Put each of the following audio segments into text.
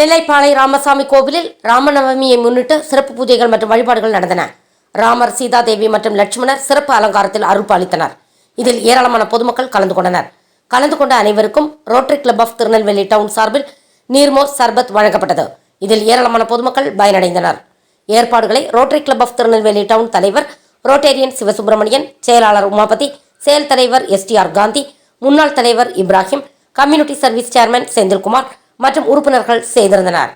நெல்லைப்பாளை ராமசாமி கோவிலில் ராமநவமியை முன்னிட்டு சிறப்பு பூஜைகள் மற்றும் வழிபாடுகள் நடந்தன. ராமர், சீதாதேவி மற்றும் லட்சுமணர் சிறப்பு அலங்காரத்தில் அருள்பாலித்தனர். இதில் ஏராளமான பொதுமக்கள் கலந்து கொண்டனர். கலந்து கொண்ட அனைவருக்கும் rotary club of Tirunelveli down சார்பில் நீர்மோர் சர்பத் வழங்கப்பட்டது. இதில் ஏராளமான பொதுமக்கள் பயனடைந்தனர். ஏற்பாடுகளை rotary club of Tirunelveli down தலைவர் ரோட்டேரியன் சிவசுப்பிரமணியன், செயலாளர் உமாபதி, செயல் தலைவர் STR காந்தி, முன்னாள் தலைவர் Ibrahim, community service chairman Senthilkumar மற்றும் உறுப்பினர்கள் செய்திருந்தனர்.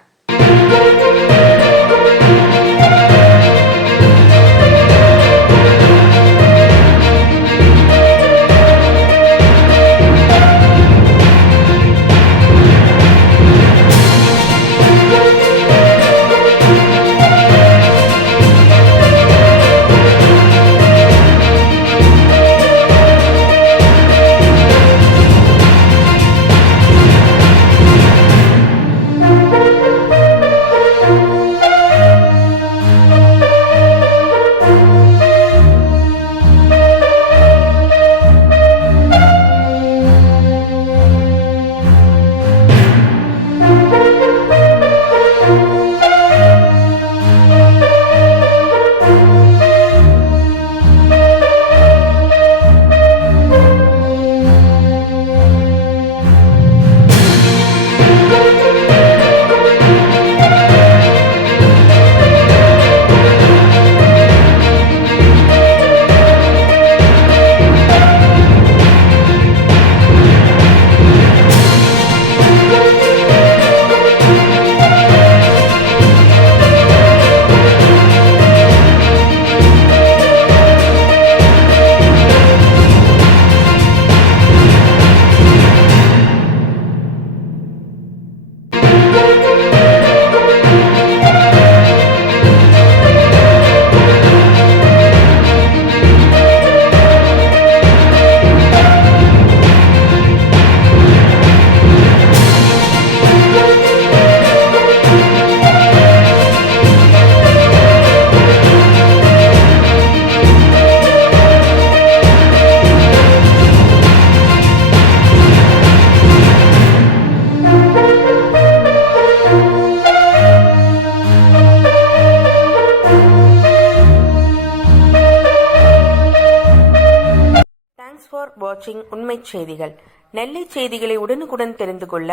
Thanks for watching உண்மை செய்திகள். நெல்லை செய்திகளை உடனுக்குடன் தெரிந்து கொள்ள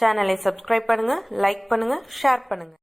சேனலை சப்ஸ்கிரைப் பண்ணுங்க, லைக் பண்ணுங்க, ஷேர் பண்ணுங்க.